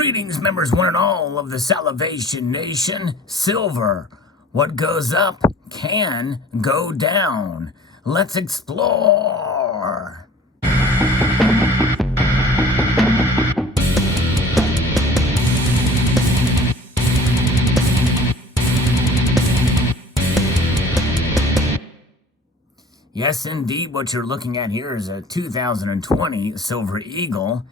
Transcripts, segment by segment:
Greetings, members one and all of the Salivation Nation. Silver, what goes up can go down. Let's explore. Yes, indeed, what you're looking at here is a 2020 Silver Eagle.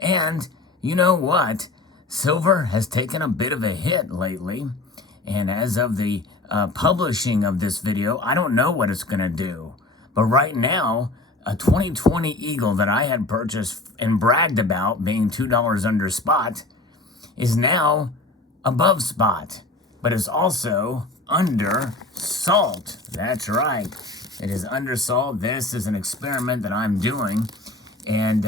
And you know what? Silver has taken a bit of a hit lately. And as of the publishing of this video, I don't know what it's going to do. But right now, a 2020 Eagle that I had purchased and bragged about being $2 under spot is now above spot. But it's also under salt. That's right. It is under salt. This is an experiment that I'm doing. And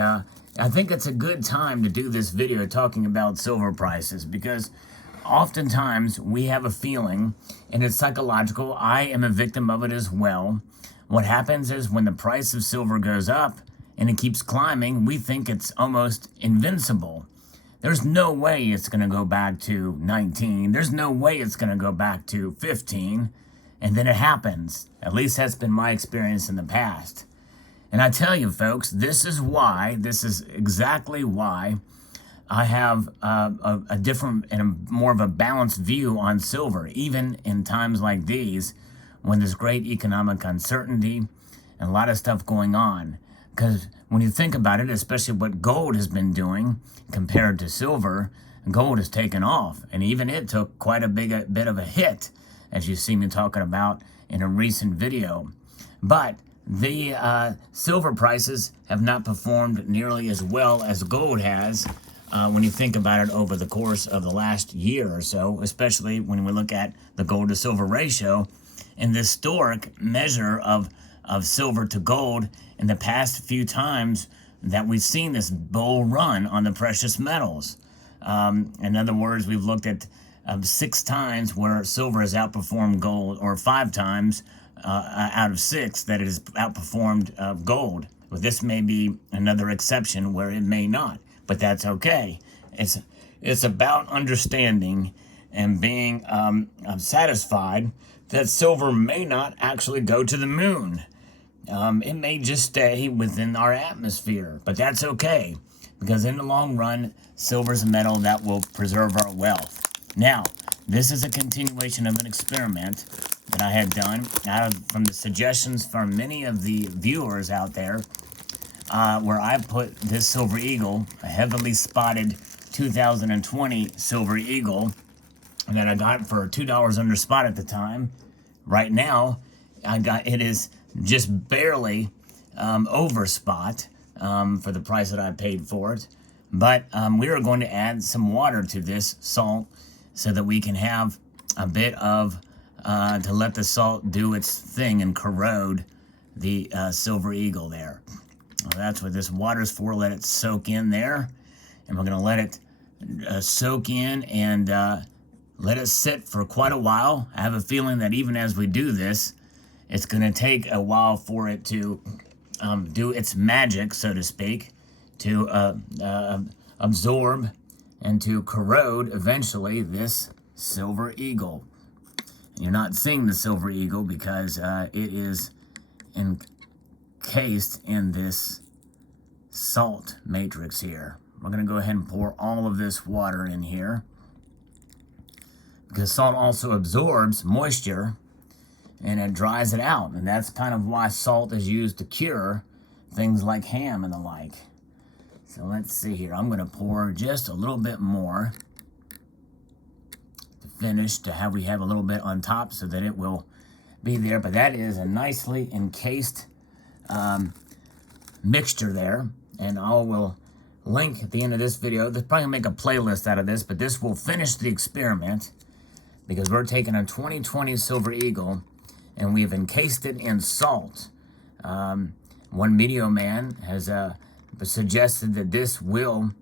I think it's a good time to do this video talking about silver prices because oftentimes we have a feeling, and it's psychological. I am a victim of it as well. What happens is when the price of silver goes up and it keeps climbing, we think it's almost invincible. There's no way it's going to go back to 19. There's no way it's going to go back to 15. And then it happens. At least that's been my experience in the past. And I tell you, folks, this is exactly why I have a different and more of a balanced view on silver, even in times like these when there's great economic uncertainty and a lot of stuff going on. Because when you think about it, especially what gold has been doing compared to silver, gold has taken off. And even it took quite a bit of a hit, as you see me talking about in a recent video. But the silver prices have not performed nearly as well as gold has when you think about it over the course of the last year or so, especially when we look at the gold to silver ratio and the historic measure of silver to gold in the past few times that we've seen this bull run on the precious metals. In other words, we've looked at 6 times where silver has outperformed gold, or 5 times out of 6 that it has outperformed gold. But this may be another exception where it may not, but that's okay. It's about understanding and being satisfied that silver may not actually go to the moon. It may just stay within our atmosphere, but that's okay, because in the long run, silver's a metal that will preserve our wealth. Now, this is a continuation of an experiment that I had done from the suggestions from many of the viewers out there, where I put this Silver Eagle, a heavily spotted 2020 Silver Eagle that I got for $2 under spot at the time. Right now, it is just barely over spot for the price that I paid for it. But we are going to add some water to this salt so that we can have a bit of, to let the salt do its thing and corrode the Silver Eagle there. Well, that's what this water's for. Let it soak in there. And we're going to let it soak in and let it sit for quite a while. I have a feeling that even as we do this, it's going to take a while for it to do its magic, so to speak, to absorb and to corrode eventually this Silver Eagle. You're not seeing the Silver Eagle because it is encased in this salt matrix here. We're going to go ahead and pour all of this water in here because salt also absorbs moisture and it dries it out. And that's kind of why salt is used to cure things like ham and the like. So let's see here. I'm going to pour just a little bit more to finish, we have a little bit on top so that it will be there. But that is a nicely encased mixture there. And I will link at the end of this video. They'll probably make a playlist out of this, but this will finish the experiment because we're taking a 2020 Silver Eagle and we've encased it in salt. One video man has suggested that this will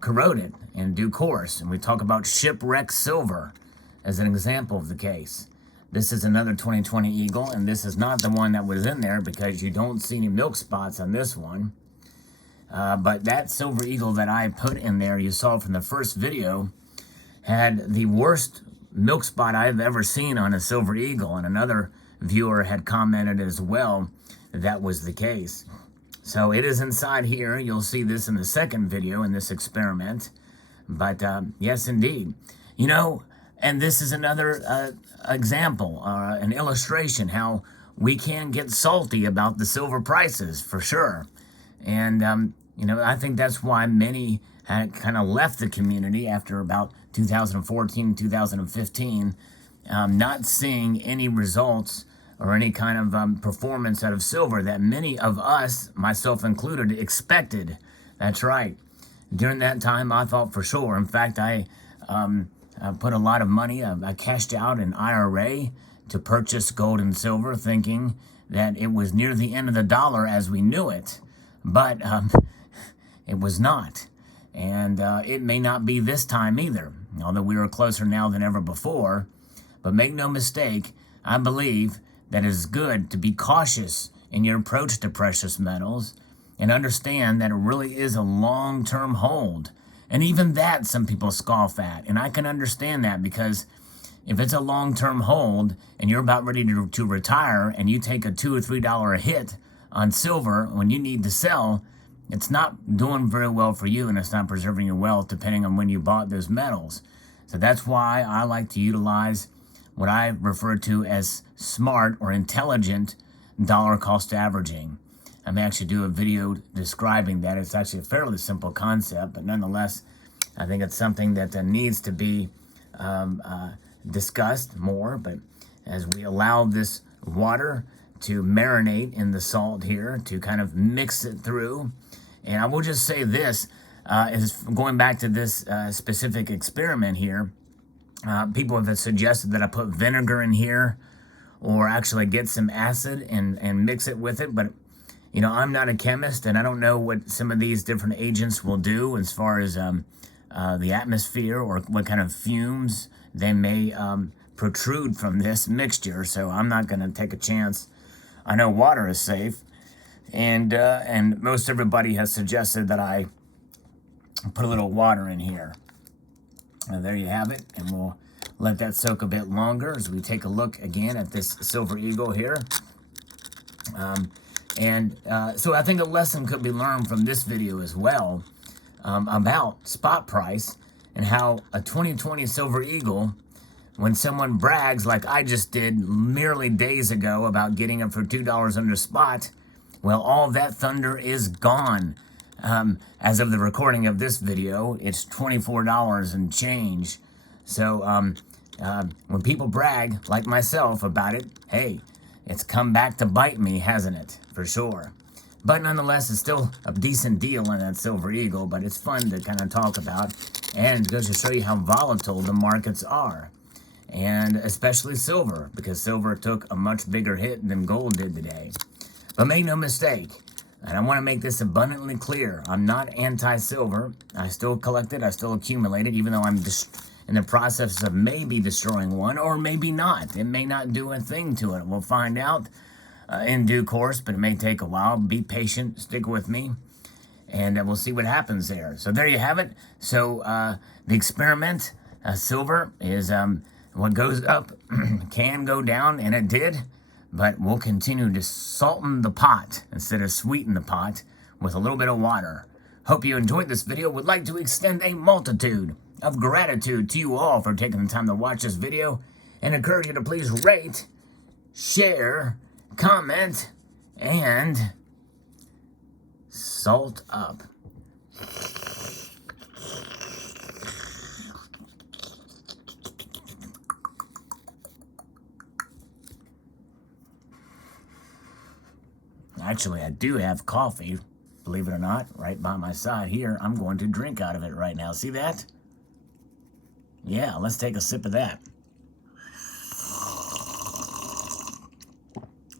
corrode it in due course. And we talk about shipwreck silver as an example of the case. This is another 2020 Eagle, and this is not the one that was in there because you don't see any milk spots on this one. But that Silver Eagle that I put in there, you saw from the first video, had the worst milk spot I've ever seen on a Silver Eagle. And another viewer had commented as well that was the case. So it is inside here. You'll see this in the second video in this experiment. But yes, indeed. You know, and this is another example, an illustration how we can get salty about the silver prices, for sure. And, you know, I think that's why many had kind of left the community after about 2014, 2015, not seeing any results or any kind of performance out of silver that many of us, myself included, expected. That's right. During that time, I thought for sure. In fact, I put a lot of money. I cashed out an IRA to purchase gold and silver, thinking that it was near the end of the dollar as we knew it. But it was not. And it may not be this time either, although we are closer now than ever before. But make no mistake, I believe that it is good to be cautious in your approach to precious metals and understand that it really is a long-term hold. And even that some people scoff at. And I can understand that, because if it's a long-term hold and you're about ready to retire and you take a $2 or $3 hit on silver when you need to sell, it's not doing very well for you, and it's not preserving your wealth depending on when you bought those metals. So that's why I like to utilize what I refer to as smart or intelligent dollar cost averaging. I may actually do a video describing that. It's actually a fairly simple concept, but nonetheless, I think it's something that needs to be discussed more. But as we allow this water to marinate in the salt here, to kind of mix it through, and I will just say this, is going back to this specific experiment here, people have suggested that I put vinegar in here or actually get some acid and mix it with it. But, you know, I'm not a chemist, and I don't know what some of these different agents will do as far as the atmosphere or what kind of fumes they may protrude from this mixture. So I'm not going to take a chance. I know water is safe. And most everybody has suggested that I put a little water in here. And there you have it. And we'll let that soak a bit longer as we take a look again at this Silver Eagle here. So I think a lesson could be learned from this video as well about spot price and how a 2020 Silver Eagle, when someone brags like I just did merely days ago about getting it for $2 under spot, well, all that thunder is gone. As of the recording of this video, it's $24 and change. So when people brag, like myself, about it, hey, it's come back to bite me, hasn't it? For sure. But nonetheless, it's still a decent deal in that Silver Eagle, but it's fun to kind of talk about, and it goes to show you how volatile the markets are. And especially silver, because silver took a much bigger hit than gold did today. But make no mistake, and I want to make this abundantly clear, I'm not anti-silver. I still collect it, I still accumulate it, even though I'm in the process of maybe destroying one, or maybe not. It may not do a thing to it. We'll find out in due course, but it may take a while. Be patient, stick with me, and we'll see what happens there. So there you have it. So the experiment, silver, is what goes up can go down, and it did. But we'll continue to salten the pot instead of sweeten the pot with a little bit of water. Hope you enjoyed this video. Would like to extend a multitude of gratitude to you all for taking the time to watch this video, and encourage you to please rate, share, comment, and salt up. Actually, I do have coffee, believe it or not, right by my side here. I'm going to drink out of it right now. See that? Yeah, let's take a sip of that.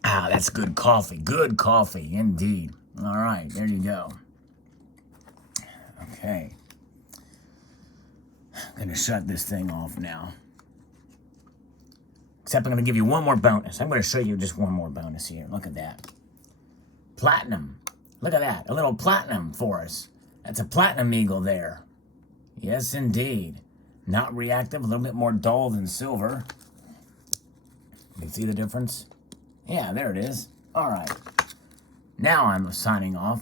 Ah, that's good coffee. Good coffee, indeed. All right, there you go. Okay. I'm going to shut this thing off now. Except I'm going to give you one more bonus. I'm going to show you just one more bonus here. Look at that. Platinum Look at that, a little platinum for us. That's a platinum eagle there. Yes, indeed. Not reactive, a little bit more dull than silver. You can see the difference? Yeah, there it is. All right. Now I'm signing off.